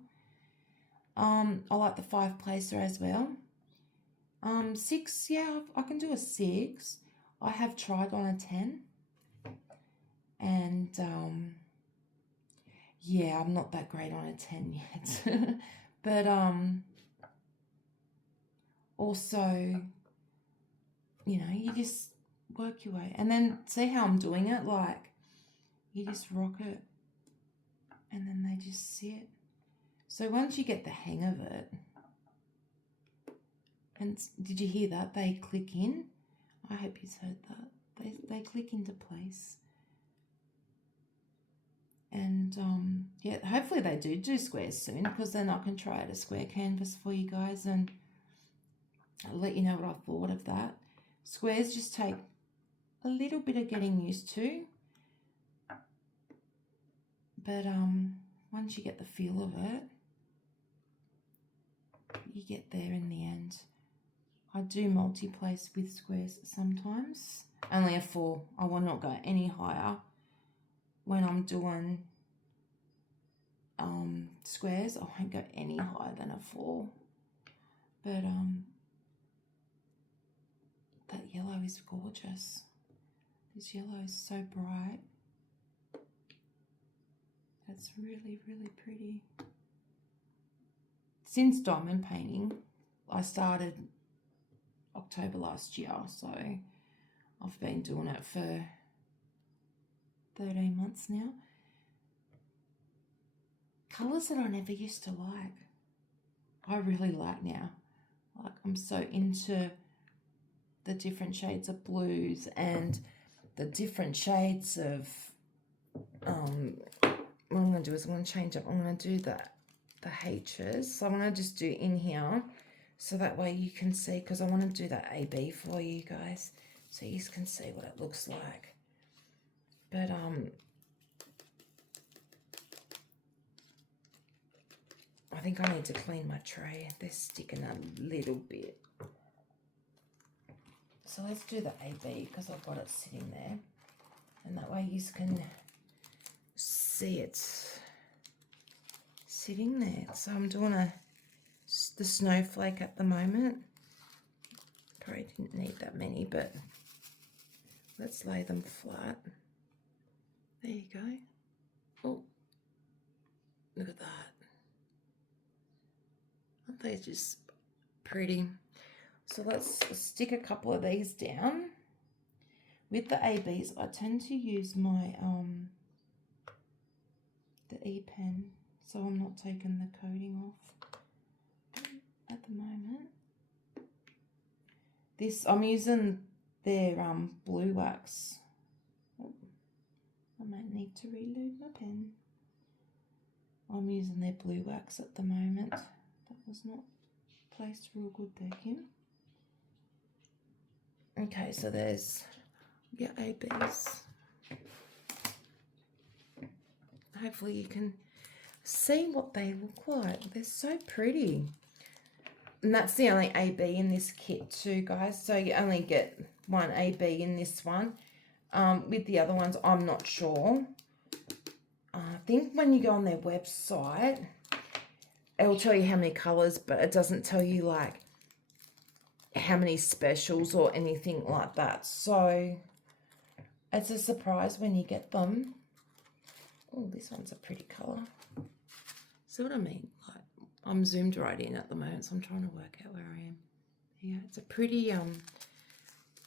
I like the 5-placer as well. 6, yeah, I can do a 6. I have tried on a 10. And, yeah, I'm not that great on a 10 yet. But, also, you know, you just work your way. And then see how I'm doing it? Like, you just rock it. And then they just sit. So once you get the hang of it, and did you hear that? They click in. I hope you've heard that. They click into place. And yeah, hopefully they do squares soon, because then I can try out a square canvas for you guys and I'll let you know what I thought of that. Squares just take a little bit of getting used to, but once you get the feel of it, you get there in the end. I do multi-place with squares sometimes. Only a 4. I will not go any higher when I'm doing squares. I won't go any higher than a 4. But that yellow is gorgeous. This yellow is so bright. That's really, really pretty. Since diamond painting, I started October last year, so I've been doing it for 13 months now. Colours that I never used to like, I really like now. Like, I'm so into the different shades of blues and the different shades of what I'm going to do is I'm going to change up. I'm going to do the H's. So I'm going to just do in here so that way you can see, because I want to do that AB for you guys so you can see what it looks like. But I think I need to clean my tray. They're sticking a little bit. So let's do the AB because I've got it sitting there. And that way you can see it sitting there. So I'm doing the snowflake at the moment. Probably didn't need that many, but let's lay them flat. There you go. Oh, look at that. Aren't they just pretty? So let's stick a couple of these down. With the ABs, I tend to use my the E pen, so I'm not taking the coating off at the moment. This, I'm using their blue wax. Oh, I might need to reload my pen. I'm using their blue wax at the moment. That was not placed real good there, Kim. Okay, so there's your ABs. Hopefully you can see what they look like. They're so pretty. And that's the only AB in this kit too, guys. So you only get one AB in this one. With the other ones, I'm not sure. I think when you go on their website, it'll tell you how many colours, but it doesn't tell you like how many specials or anything like that. So it's a surprise when you get them. Oh, this one's a pretty colour. See what I mean? Like, I'm zoomed right in at the moment, so I'm trying to work out where I am. Yeah, it's a pretty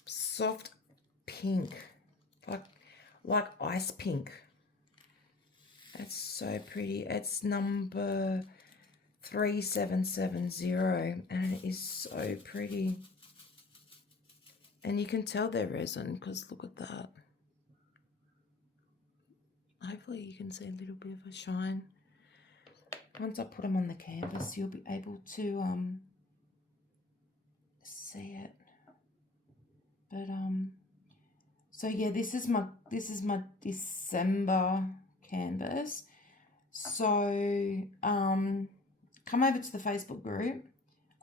soft pink, like ice pink. It's so pretty. It's number 3770, and it is so pretty. And you can tell they're resin because look at that. Hopefully you can see a little bit of a shine. Once I put them on the canvas, you'll be able to see it. But so yeah, this is my December canvas. So come over to the Facebook group.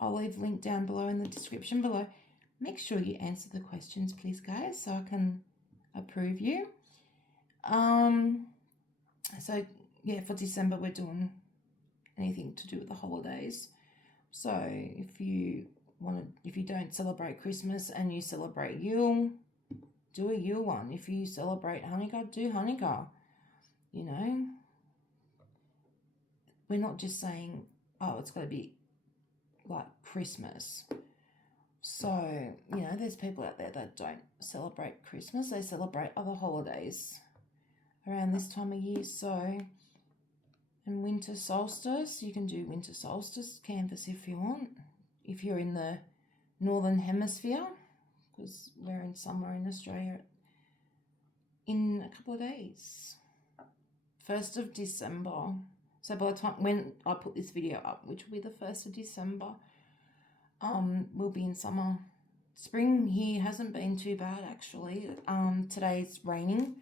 I'll leave a link down below in the description below. Make sure you answer the questions, please, guys, so I can approve you. So yeah, for December we're doing anything to do with the holidays. So if you don't celebrate Christmas and you celebrate Yule, do a Yule one. If you celebrate Hanukkah, do Hanukkah. You know, we're not just saying, oh, it's got to be like Christmas. So, you know, there's people out there that don't celebrate Christmas. They celebrate other holidays around this time of year. So, and winter solstice, you can do winter solstice canvas if you want. If you're in the northern hemisphere, because we're in summer in Australia in a couple of days. 1st of December. So by the time when I put this video up, which will be the 1st of December, we'll be in summer. Spring here hasn't been too bad actually. Today's raining.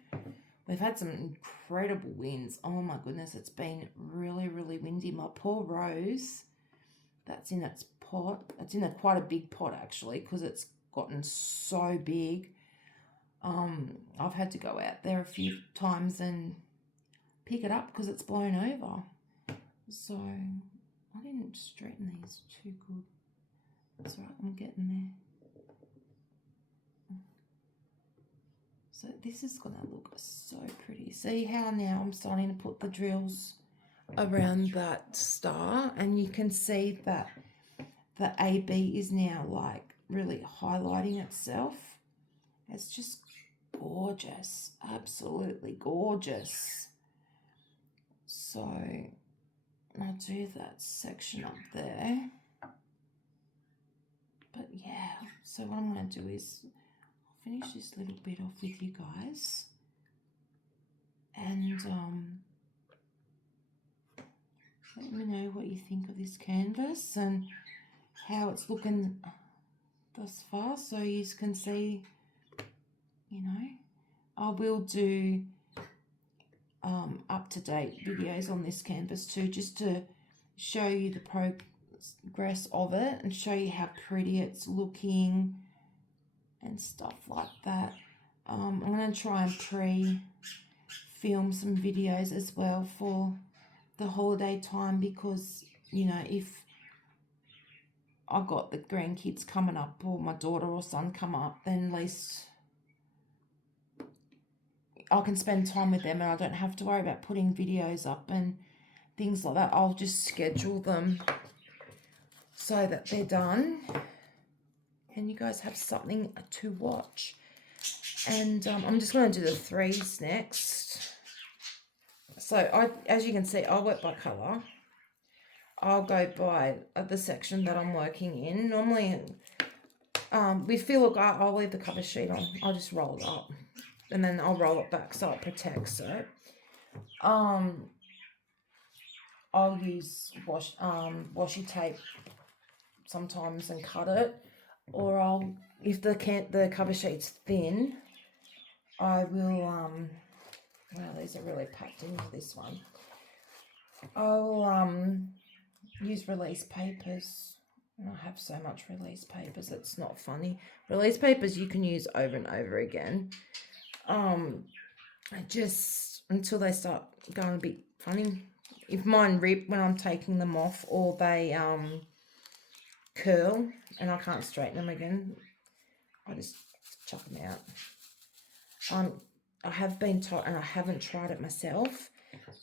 We've had some incredible winds. Oh my goodness, it's been really, really windy. My poor Rose, that's in its pot. It's in quite a big pot actually, because it's gotten so big. I've had to go out there a few times and pick it up because it's blown over. So I didn't straighten these too good. That's right, I'm getting there. So this is going to look so pretty. See how now I'm starting to put the drills around that star, and you can see that the AB is now like really highlighting itself. It's just gorgeous, absolutely gorgeous. So I'll do that section up there. But yeah, so what I'm going to do is I'll finish this little bit off with you guys, and let me know what you think of this canvas and how it's looking thus far, so you can see, you know, I will do up-to-date videos on this canvas too, just to show you the progress of it and show you how pretty it's looking and stuff like that. I'm going to try and pre-film some videos as well for the holiday time, because, you know, if I've got the grandkids coming up or my daughter or son come up, then at least I can spend time with them and I don't have to worry about putting videos up and things like that. I'll just schedule them so that they're done and you guys have something to watch. And I'm just going to do the threes next. So as you can see, I'll work by colour. I'll go by the section that I'm working in. Normally, with FeeLook, I'll leave the cover sheet on. I'll just roll it up, and then I'll roll it back so it protects it. I'll use washi tape sometimes and cut it, or if the cover sheet's thin, I will wow, these are really packed into this one. I'll use release papers. I have so much release papers, it's not funny. Release papers you can use over and over again. Just until they start going a bit funny. If mine rip when I'm taking them off, or they curl and I can't straighten them again, I just chuck them out. I have been taught, and I haven't tried it myself,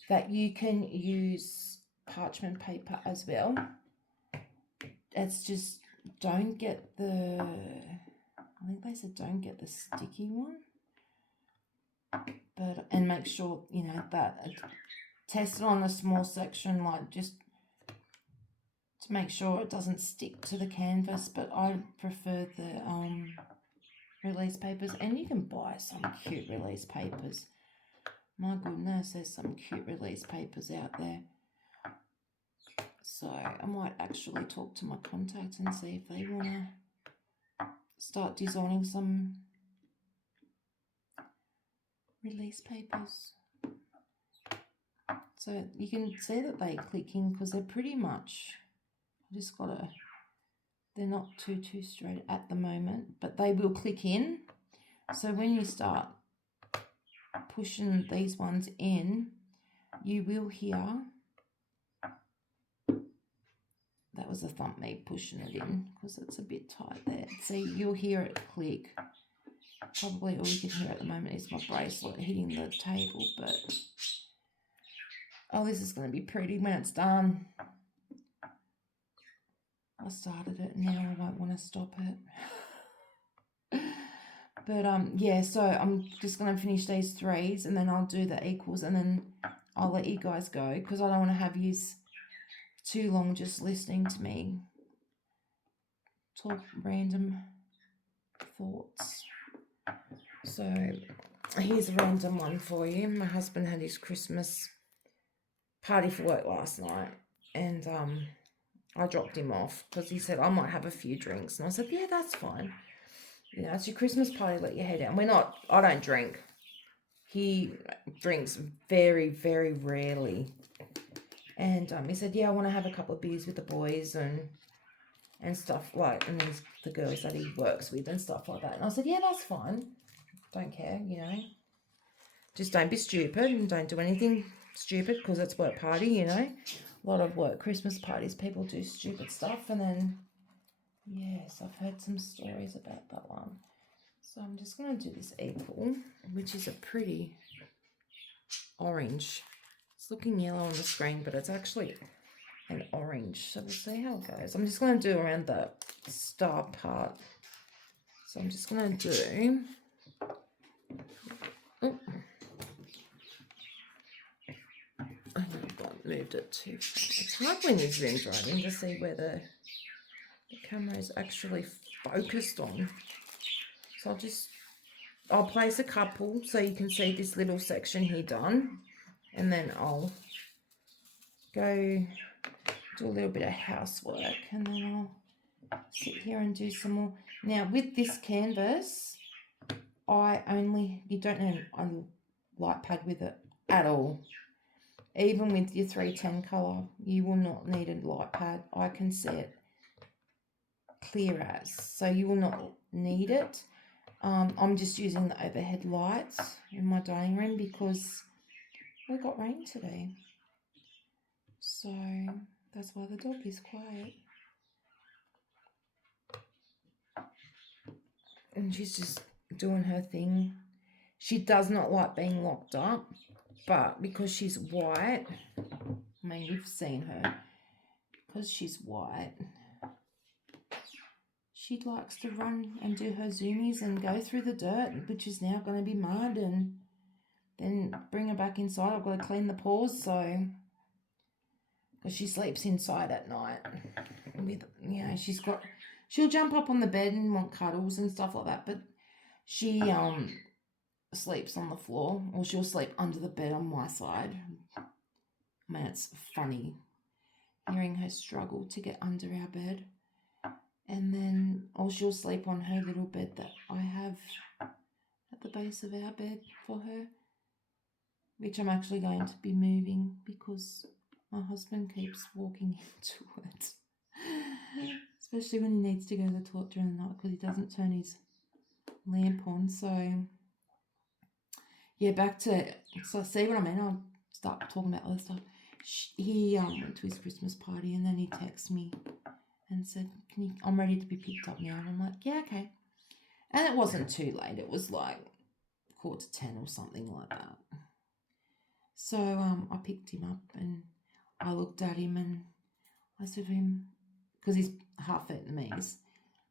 that you can use parchment paper as well. It's just don't get the, I think they said don't get the sticky one, but, and make sure, you know, that test it on a small section, like just to make sure it doesn't stick to the canvas. But I prefer the release papers, and you can buy some cute release papers. My goodness, there's some cute release papers out there. So I might actually talk to my contact and see if they want to start designing some release papers. So you can see that they click in because they're pretty much, I just got to, they're not too straight at the moment, but they will click in. So when you start pushing these ones in, you will hear, that was a thump me pushing it in because it's a bit tight there. See, you'll hear it click. Probably all you can hear at the moment is my bracelet hitting the table, but oh, this is going to be pretty when it's done. I started it, now I won't want to stop it. But yeah, so I'm just going to finish these threes and then I'll do the equals, and then I'll let you guys go because I don't want to have you too long just listening to me talk random thoughts. So here's a random one for you. My husband had his Christmas party for work last night, and I dropped him off because he said I might have a few drinks, and I said, yeah, that's fine. You know, it's your Christmas party, let your head down. I don't drink. He drinks very, very rarely. And he said, yeah, I want to have a couple of beers with the boys and stuff like, and these the girls that he works with and stuff like that. And I said, yeah, that's fine. Don't care, you know. Just don't be stupid and don't do anything stupid because it's work party, you know. A lot of work Christmas parties, people do stupid stuff. And then, yes, I've heard some stories about that one. So I'm just going to do this equal, which is a pretty orange. It's looking yellow on the screen, but it's actually an orange. So we'll see how it goes. I'm just going to do around the star part. So I'm just going to do... Oh. I've moved it too far. It's hard when you zoom driving to see where the camera is actually focused on. So I'll place a couple so you can see this little section here done, and then I'll go do a little bit of housework, and then I'll sit here and do some more. Now with this canvas, you don't need a light pad with it at all. Even with your 310 colour, you will not need a light pad. I can see it clear as, so you will not need it. I'm just using the overhead lights in my dining room because we got rain today. So that's why the dog is quiet. And she's just doing her thing. She does not like being locked up, but because she's white, I mean, you've seen her, because she's white, she likes to run and do her zoomies and go through the dirt, which is now going to be mud, and then bring her back inside. I've got to clean the paws, so, because she sleeps inside at night with, you know, she'll jump up on the bed and want cuddles and stuff like that, but she sleeps on the floor, or she'll sleep under the bed on my side. I mean, it's funny hearing her struggle to get under our bed. And then, or she'll sleep on her little bed that I have at the base of our bed for her, which I'm actually going to be moving because my husband keeps walking into it, especially when he needs to go to the toilet during the night because he doesn't turn his lamp on. So yeah, so see what I mean? I'll start talking about other stuff. He went to his Christmas party and then he texted me and said, I'm ready to be picked up now. And I'm like, yeah, okay. And it wasn't too late. It was like 9:45 or something like that. So I picked him up and I looked at him and I said to him, because he's half Vietnamese,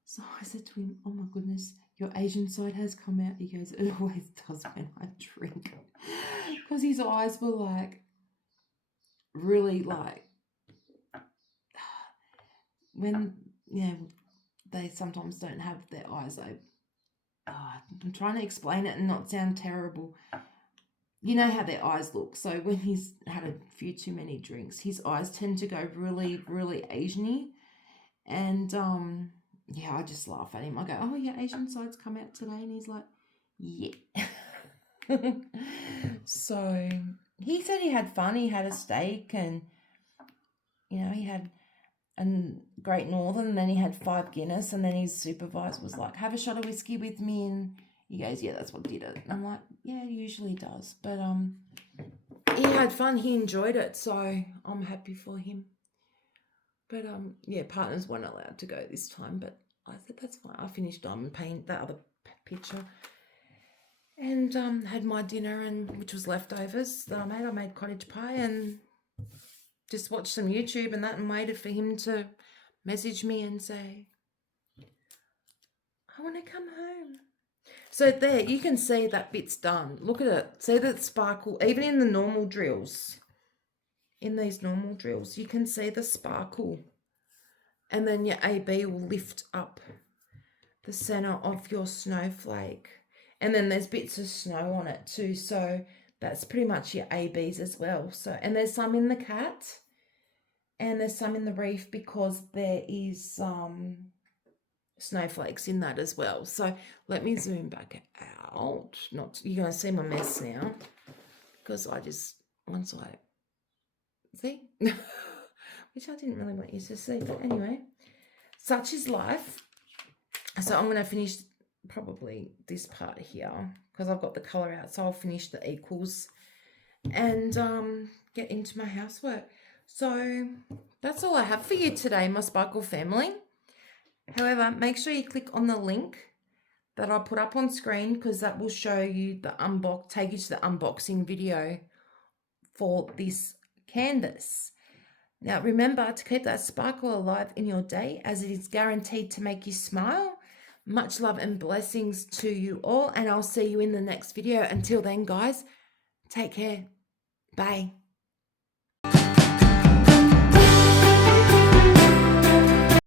so I said to him, oh my goodness, your Asian side has come out. He goes, it always does when I drink. Because his eyes were like, really like, when, you know, they sometimes don't have their eyes open. I'm trying to explain it and not sound terrible. You know how their eyes look. So when he's had a few too many drinks, his eyes tend to go really, really Asian-y. And yeah, I just laugh at him. I go, oh, your Asian side's come out today. And he's like, yeah. So he said he had fun. He had a steak and, you know, he had a Great Northern, and then he had 5 Guinness, and then his supervisor was like, have a shot of whiskey with me, and he goes, yeah, that's what did it. And I'm like, yeah, it usually does. But he had fun. He enjoyed it, so I'm happy for him. But yeah, partners weren't allowed to go this time, but I said that's fine. I finished paint that other picture and had my dinner, and which was leftovers that I made. I made cottage pie and just watched some YouTube and that, and waited for him to message me and say, I want to come home. So there, you can see that bit's done. Look at it. See that sparkle, even in the normal drills. In these normal drills, you can see the sparkle. And then your AB will lift up the center of your snowflake. And then there's bits of snow on it too. So that's pretty much your ABs as well. So, and there's some in the cat. And there's some in the Wreath because there is snowflakes in that as well. So let me zoom back out. You're going to see my mess now because once I See? Which I didn't really want you to see. But anyway, such is life. So I'm going to finish probably this part here because I've got the colour out. So I'll finish the equals and get into my housework. So that's all I have for you today, my Sparkle family. However, make sure you click on the link that I'll put up on screen because that will show you the take you to the unboxing video for this canvas. Now remember to keep that sparkle alive in your day as it is guaranteed to make you smile. Much love and blessings to you all, and I'll see you in the next video. Until then, guys, take care. Bye.